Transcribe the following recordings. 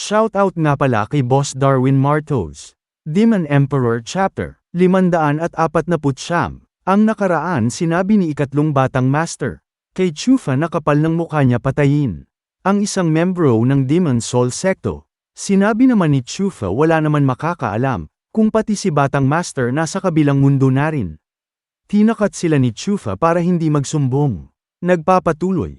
Shoutout nga pala kay Boss Darwin Martos. Demon Emperor Chapter 549. Ang nakaraan sinabi ni ikatlong batang master. Kay Chufa na kapal ng mukha niya patayin. Ang isang membro ng Demon Soul Secto. Sinabi naman ni Chufa wala naman makakaalam, kung pati si batang master nasa kabilang mundo na rin. Tinakat sila ni Chufa para hindi magsumbong. Nagpapatuloy.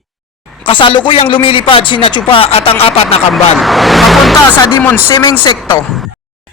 Kasalukuyang lumilipad sina Chupa at ang apat na kambal papunta sa Demon Siming Secto.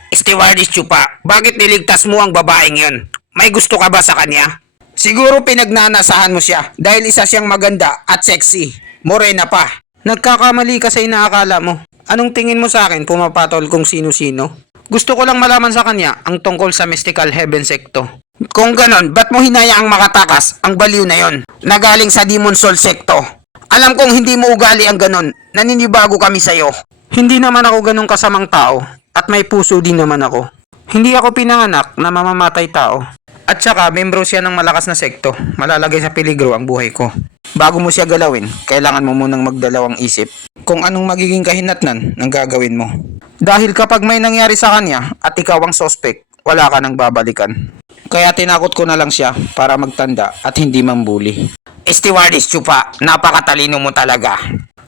Stewardess Chupa, bakit niligtas mo ang babaeng yun? May gusto ka ba sa kanya? Siguro pinagnanasahan mo siya dahil isa siyang maganda at sexy. Morena pa. Nagkakamali ka sa inaakala mo. Anong tingin mo sa akin pumapatol kung sino-sino? Gusto ko lang malaman sa kanya ang tungkol sa Mystical Heaven Secto. Kung ganon, ba't mo hinayaang makatakas ang baliw na yon na galing sa Demon Soul Secto? Alam kong hindi mo ugali ang ganon, naninibago kami sa'yo. Hindi naman ako ganong kasamang tao, at may puso din naman ako. Hindi ako pinanganak na mamamatay tao. At saka, membro siya ng malakas na sekto, malalagay sa peligro ang buhay ko. Bago mo siya galawin, kailangan mo munang magdalawang isip kung anong magiging kahinatnan ng gagawin mo. Dahil kapag may nangyari sa kanya at ikaw ang suspect, wala ka nang babalikan. Kaya tinakot ko na lang siya para magtanda at hindi mambuli. Stewardess Chupa, napakatalino mo talaga.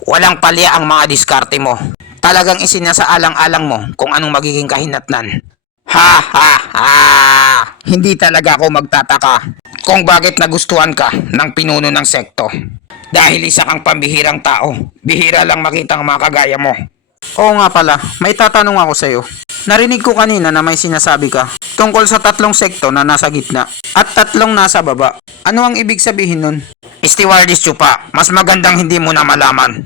Walang palya ang mga diskarte mo. Talagang isinasaalang-alang mo kung anong magiging kahinatnan. Ha ha ha! Hindi talaga ako magtataka kung bakit nagustuhan ka ng pinuno ng sekto. Dahil isa kang pambihirang tao. Bihira lang makita ang mga kagaya mo. Oo nga pala, may tatanong ako sa'yo. Narinig ko kanina na may sinasabi ka tungkol sa 3 sekto na nasa gitna at 3 nasa baba. Ano ang ibig sabihin nun? Stewardess Chupa, mas magandang hindi mo na malaman.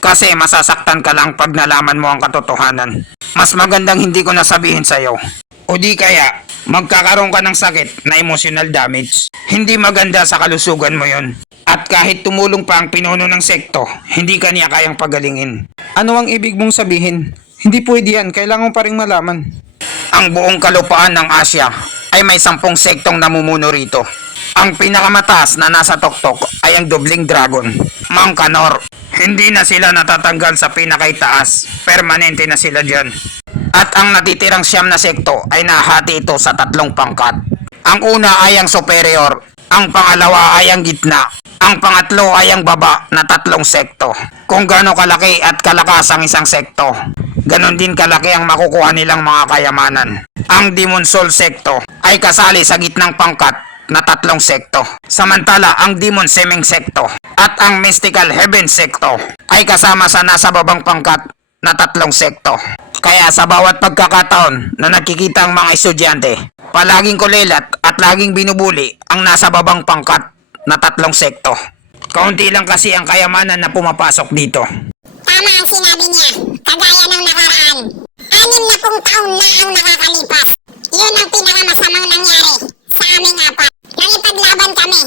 Kasi masasaktan ka lang pag nalaman mo ang katotohanan. Mas magandang hindi ko nasabihin sa'yo. O di kaya, magkakaroon ka ng sakit na emotional damage. Hindi maganda sa kalusugan mo yon. At kahit tumulong pa ang pinuno ng sekto, hindi ka niya kayang pagalingin. Ano ang ibig mong sabihin? Hindi pwede yan, kailangan mo pa rin malaman. Ang buong kalupaan ng Asya ay may 10 sektong namumuno rito. Ang pinakamataas na nasa tuktok ay ang Dobling Dragon, Mount Canor. Hindi na sila natatanggal sa pinakaitaas, permanente na sila dyan. At ang natitirang 9 na sekto ay nahati ito sa 3 pangkat. Ang una ay ang superior, ang pangalawa ay ang gitna, ang pangatlo ay ang baba na 3 sekto. Kung gaano kalaki at kalakas ang isang sekto, ganon din kalaki ang makukuha nilang mga kayamanan. Ang Demon Soul Secto ay kasali sa gitnang pangkat na 3 sekto. Samantala, ang Demon Siming Secto at ang Mystical Heaven Secto ay kasama sa nasa babang pangkat na 3 sekto. Kaya sa bawat pagkakataon na nakikita ang mga estudyante, palaging kulilat at laging binubuli ang nasa babang pangkat na 3 sekto. Kaunti lang kasi ang kayamanan na pumapasok dito. Tama ang sinabi niya, kagaya ng nakaraan. 60 taon na ang nakakalipas. Yun ang pinakamasamang nangyari sa aming apat. Nakipaglaban kami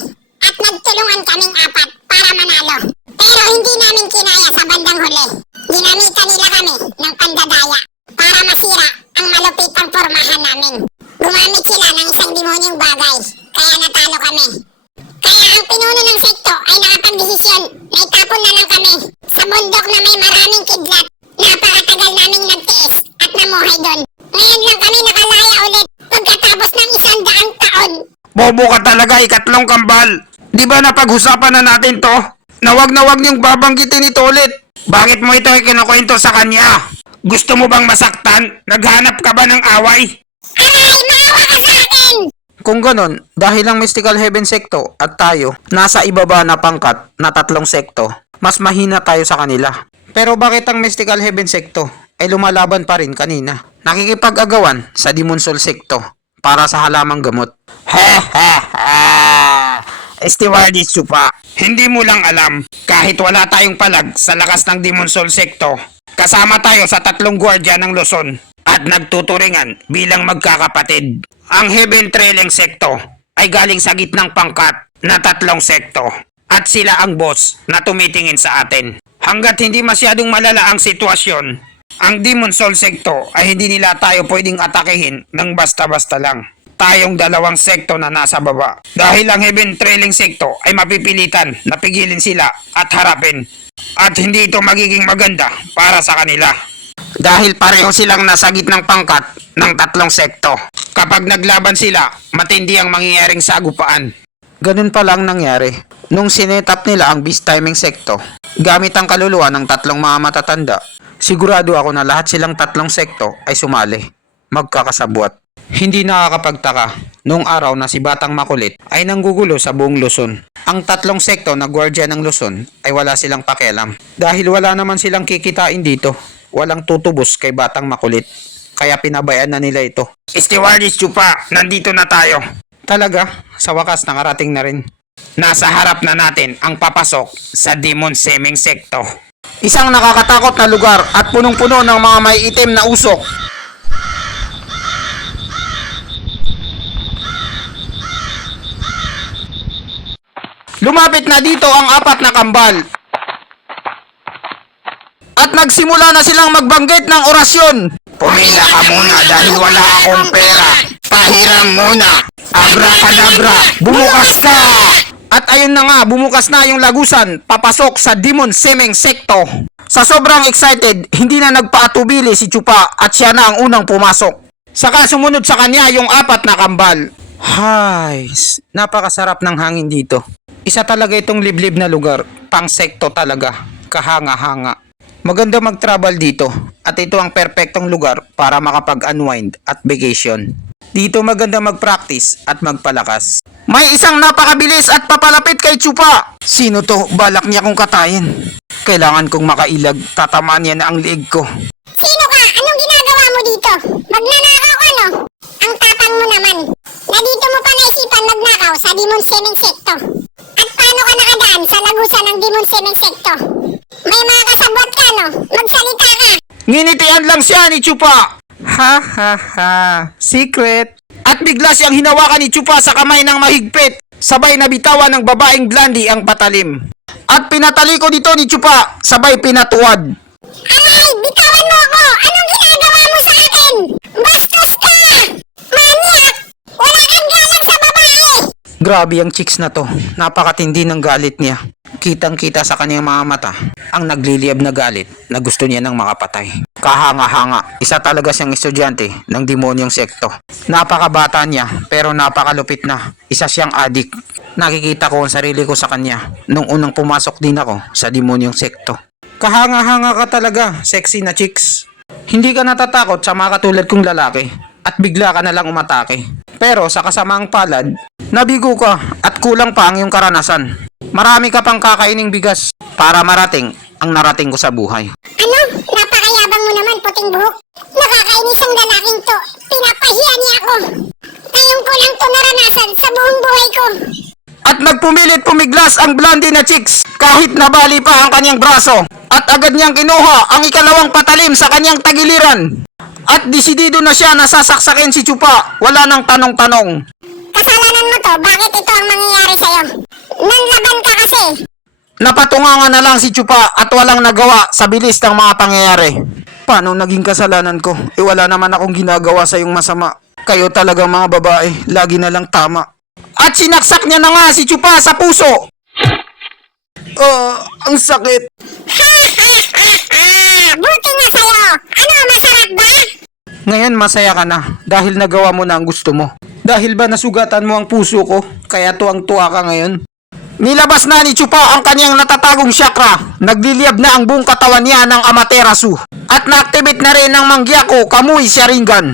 at nagtulungan kaming apat para manalo. Pero hindi namin kinaya sa bandang huli. Ginamitan nila kami ng pandadaya para masira ang malupitang pormahan namin. Gumamit sila ng isang demonyong bagay, kaya natalo kami. Kaya ang pinuno ng sekto ay nakapagdesisyon na itapon na lang kami sa bundok na may maraming kidlat. Napakatagal naming nagtiis at namuhay doon. Ngayon lang kami nakalaya ulit pagkatapos ng 100 taon. Bobo ka talaga, ikatlong kambal. Di ba napag-usapan na natin to? Na wag niyong babanggitin ito ulit. Bakit mo ito ikinukwento sa kanya? Gusto mo bang masaktan? Naghanap ka ba ng away? Aray, maawa ka sa akin! Kung ganon, dahil ang Mystical Heaven Secto at tayo nasa ibaba na pangkat na 3 sekto, mas mahina tayo sa kanila. Pero bakit ang Mystical Heaven Secto ay lumalaban pa rin kanina? Nakikipag-agawan sa Demon Soul Secto para sa halamang gamot. Stewardess Chupa, hindi mo lang alam, kahit wala tayong palag sa lakas ng Demon Soul Secto, kasama tayo sa 3 gwardya ng Luzon at nagtuturingan bilang magkakapatid. Ang Heaven Trailing Secto ay galing sa gitnang pangkat na 3 sekto at sila ang boss na tumitingin sa atin. Hanggat hindi masyadong malala ang sitwasyon, ang Demon Soul Secto ay hindi nila tayo pwedeng atakehin ng basta-basta lang. Tayong 2 sekto na nasa baba. Dahil ang Heaven Trailing Secto ay mapipilitan na pigilin sila at harapin. At hindi ito magiging maganda para sa kanila. Dahil pareho silang nasa gitnang pangkat ng tatlong sekto. Kapag naglaban sila, matindi ang mangyayaring sagupaan. Ganun pala ang nangyari. Nung sinetap nila ang beast timing sekto, gamit ang kaluluwa ng tatlong mga matatanda, sigurado ako na lahat silang tatlong sekto ay sumali. Magkakasabwat. Hindi nakakapagtaka, noong araw na si Batang Makulit ay nanggugulo sa buong Luzon. Ang tatlong sekto na gwardiya ng Luzon ay wala silang pakialam. Dahil wala naman silang kikitain dito, walang tutubos kay Batang Makulit. Kaya pinabayaan na nila ito. Stewardess Chupa, nandito na tayo. Talaga, sa wakas nakarating na rin. Nasa harap na natin ang papasok sa Demon Seming Sekto. Isang nakakatakot na lugar at punong-puno ng mga may itim na usok. Lumapit na dito ang apat na kambal. At nagsimula na silang magbanggit ng orasyon. Pumila ka muna dahil wala akong pera. Pahiram muna. Abracadabra, bumukas ka! At ayun na nga, bumukas na yung lagusan papasok sa Demon Seming Sekto. Sa sobrang excited, hindi na nagpaatubili si Chupa at siya na ang unang pumasok. Saka sumunod sa kanya yung apat na kambal. Hay, napakasarap ng hangin dito. Isa talaga itong liblib na lugar, pang sekto talaga, kahanga-hanga. Maganda mag-travel dito at ito ang perpektong lugar para makapag-unwind at vacation. Dito maganda mag-practice at magpalakas. May isang napakabilis at papalapit kay Chupa. Sino to? Balak niya kong katayin. Kailangan kong makailag, tatamaan niya na ang liig ko. Sino ka? Anong ginagawa mo dito? Magnanakaw ano? Ang tapang mo naman. Na dito mo pa naisipan magnakaw sa Demon Seming Sekto. At paano ka nakadaan sa lagusan ng Demon Seming Sekto? May mga kasabot ka no? Magsalita ka. Nginitian lang siya ni Chupa. Ha ha ha. Secret. At bigla siyang hinawakan ni Chupa sa kamay ng mahigpit. Sabay nabitawan ng babaeng Blandy ang patalim. At pinatali ko dito ni Chupa. Sabay pinatuwad. Aray! Bitawan mo ako! Anong ginagawa mo sa akin? Bastos ka! Manyak! Wala kang galang sa babae! Grabe ang chicks na to. Napakatindi ng galit niya. Kitang-kita sa kanyang mga mata ang nagliliyab na galit na gusto niya nang makapatay. Kahanga-hanga. Isa talaga siyang estudyante ng demonyong sekto. Napakabata niya pero napakalupit na. Isa siyang adik. Nakikita ko ang sarili ko sa kanya nung unang pumasok din ako sa demonyong sekto. Kahanga-hanga ka talaga, sexy na chicks. Hindi ka natatakot sa mga katulad kong lalaki at bigla ka na lang umatake. Pero sa kasamaang palad, nabigo ka at kulang pa ang iyong karanasan. Marami ka pang kakaining bigas para marating ang narating ko sa buhay. Ano? Napakayabang mo naman, puting buhok. Nakakainis ang lalaking to. Pinapahiya niya ako. Ngayon ko lang to naranasan sa buong buhay ko. At nagpumilit pumiglas ang blondie na chicks kahit nabali pa ang kanyang braso. At agad niyang kinuha ang ikalawang patalim sa kanyang tagiliran. At desidido na siya na sasaksakin si Chupa. Wala nang tanong-tanong. Kasalanan mo to. Bakit ito ang mangyayari sa'yo? Nanlaban ka kasi. Napatungangan na lang si Chupa at walang nagawa sa bilis ng mga pangyayari. Paano naging kasalanan ko? Wala naman akong ginagawa sa iyong masama. Kayo talagang mga babae, lagi na lang tama. At sinaksak niya na nga si Chupa sa puso. Ang sakit. Buti nga sa'yo. Ano, masarap ba? Ngayon masaya ka na dahil nagawa mo na ang gusto mo. Dahil ba nasugatan mo ang puso ko, kaya tuwang-tuwa ka ngayon? Nilabas na ni Chupa ang kanyang natatagong chakra. Nagliliyab na ang buong katawan niya ng Amaterasu. At na-activate na rin ng Mangyako Kamui Sharingan.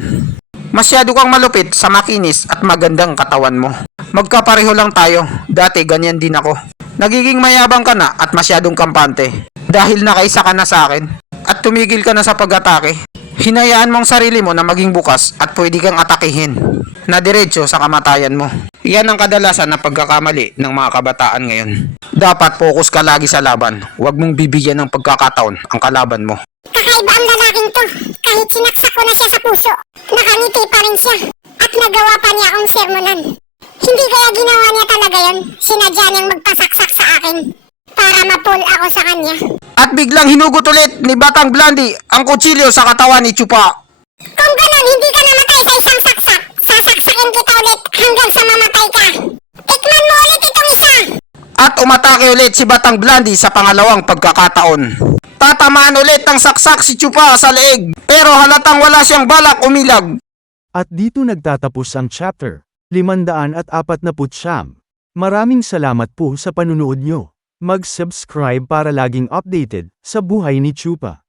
Masyado kang malupit sa makinis at magandang katawan mo. Magkapareho lang tayo. Dati ganyan din ako. Nagiging mayabang ka na at masyadong kampante. Dahil nakaisa ka na sa akin. At tumigil ka na sa pag-atake. Hinayaan mo ang sarili mo na maging bukas at pwede kang atakihin. Na diretso sa kamatayan mo. Yan ang kadalasan na pagkakamali ng mga kabataan ngayon. Dapat focus ka lagi sa laban. Huwag mong bibigyan ng pagkakataon ang kalaban mo. Kakaiba ang lalaking to. Kahit sinaksak ko na siya sa puso, nakangiti pa rin siya. At nagawa pa niya akong sermonan. Hindi kaya ginawa niya talaga yon. Sinadya niyang magpasaksak sa akin. Para ma-pull ako sa kanya. At biglang hinugot ulit ni Batang Blandy ang kutsilyo sa katawan ni Chupa. Kung ganon, hindi ka namatay sa isang saksak. Sasaksakin kita ulit hanggang sa mamatay ka. Tikman mo ulit itong isa. At umatake ulit si Batang Blandy sa pangalawang pagkakataon. Tatamaan ulit ng saksak si Chupa sa leeg, pero halatang wala siyang balak umilag. At dito nagtatapos ang chapter 549. Maraming salamat po sa panunood nyo. Mag-subscribe para laging updated sa buhay ni Chupa.